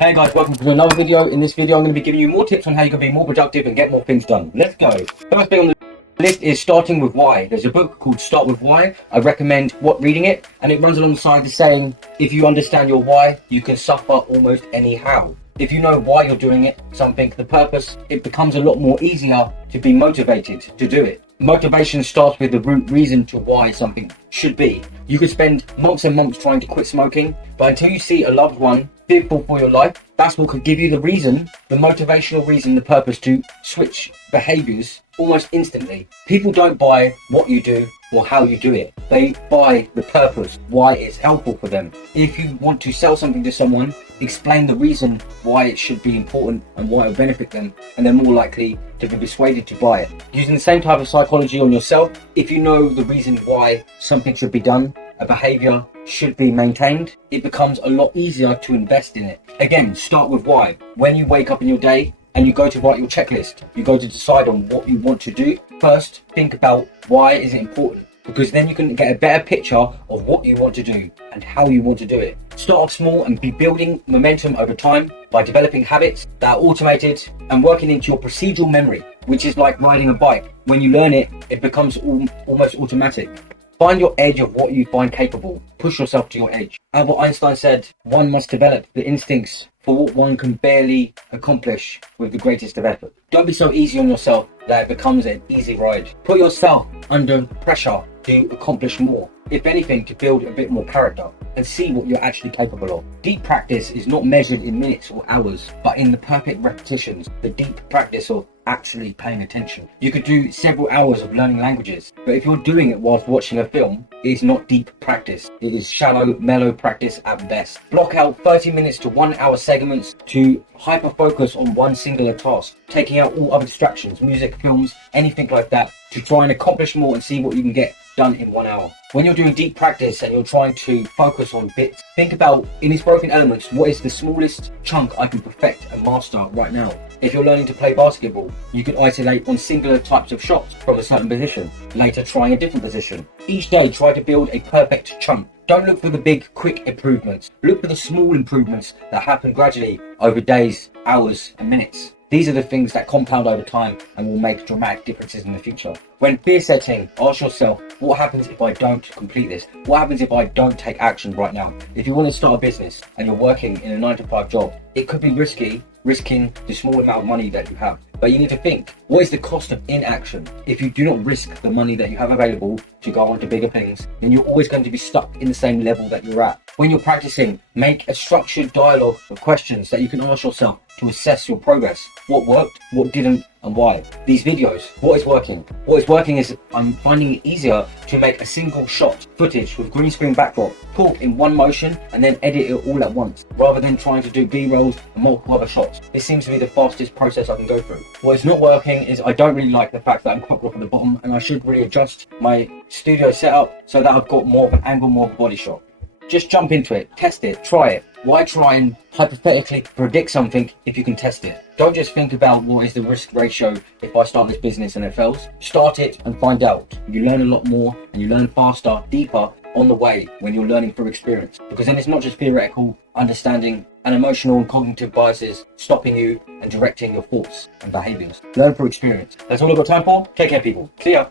Hey guys, welcome to another video. In this video, I'm going to be giving you more tips on how you can be more productive and get more things done. Let's go. First thing on the list is starting with why. There's a book called Start With Why. I recommend reading it, and it runs alongside the saying, if you understand your why, you can suffer almost any how. If you know why you're doing it, something, the purpose, it becomes a lot more easier to be motivated to do it. Motivation starts with the root reason to why something should be. You could spend months and months trying to quit smoking, but until you see a loved one fearful for your life, that's what could give you the reason, the motivational reason, the purpose to switch behaviors almost instantly. People don't buy what you do or how you do it. They buy the purpose, why it's helpful for them. If you want to sell something to someone, explain the reason why it should be important and why it will benefit them, and they're more likely to be persuaded to buy it. Using the same type of psychology on yourself, if you know the reason why something should be done, a behavior should be maintained, it becomes a lot easier to invest in it. Again, start with why. When you wake up in your day and you go to write your checklist, you go to decide on what you want to do, first think about why is it important, because then you can get a better picture of what you want to do and how you want to do it. Start off small and be building momentum over time by developing habits that are automated and working into your procedural memory, which is like riding a bike. When you learn it, it becomes almost automatic. Find your edge of what you find capable. Push yourself to your edge. Albert Einstein said, one must develop the instincts for what one can barely accomplish with the greatest of effort. Don't be so easy on yourself that it becomes an easy ride. Put yourself under pressure to accomplish more. If anything, to build a bit more character and see what you're actually capable of. Deep practice is not measured in minutes or hours, but in the perfect repetitions, the deep practice of actually paying attention. You could do several hours of learning languages, but if you're doing it whilst watching a film, it is not deep practice. It is shallow, mellow practice at best. Block out 30 minutes to 1 hour segments to hyper focus on one singular task, taking out all other distractions, music, films, anything like that, to try and accomplish more and see what you can get done in 1 hour. When you're doing deep practice and you're trying to focus on bits, think about, in its broken elements, what is the smallest chunk I can perfect and master right now. If you're learning to play basketball, you can isolate on singular types of shots from a certain position, later trying a different position. Each day try to build a perfect chunk. Don't look for the big, quick improvements. Look for the small improvements that happen gradually over days, hours, and minutes. These are the things that compound over time and will make dramatic differences in the future. When fear sets in, ask yourself, what happens if I don't complete this? What happens if I don't take action right now? If you want to start a business and you're working in a 9-to-5 job, it could be risky, risking the small amount of money that you have. But you need to think, what is the cost of inaction? If you do not risk the money that you have available to go on to bigger things, then you're always going to be stuck in the same level that you're at. When you're practicing, make a structured dialogue of questions that you can ask yourself to assess your progress. What worked, what didn't, and why. These videos, what is working? What is working is I'm finding it easier to make a single shot footage with green screen backdrop, talk in one motion, and then edit it all at once, rather than trying to do B-rolls and multiple other shots. This seems to be the fastest process I can go through. What is not working is I don't really like the fact that I'm cropped off at the bottom, and I should really adjust my studio setup so that I've got more of an angle, more of a body shot. Just jump into it, test it, try it. Why try and hypothetically predict something if you can test it? Don't just think about what is the risk ratio if I start this business and it fails. Start it and find out. You learn a lot more and you learn faster, deeper on the way when you're learning through experience. Because then it's not just theoretical understanding and emotional and cognitive biases stopping you and directing your thoughts and behaviors. Learn through experience. That's all I've got time for. Take care, people. See ya.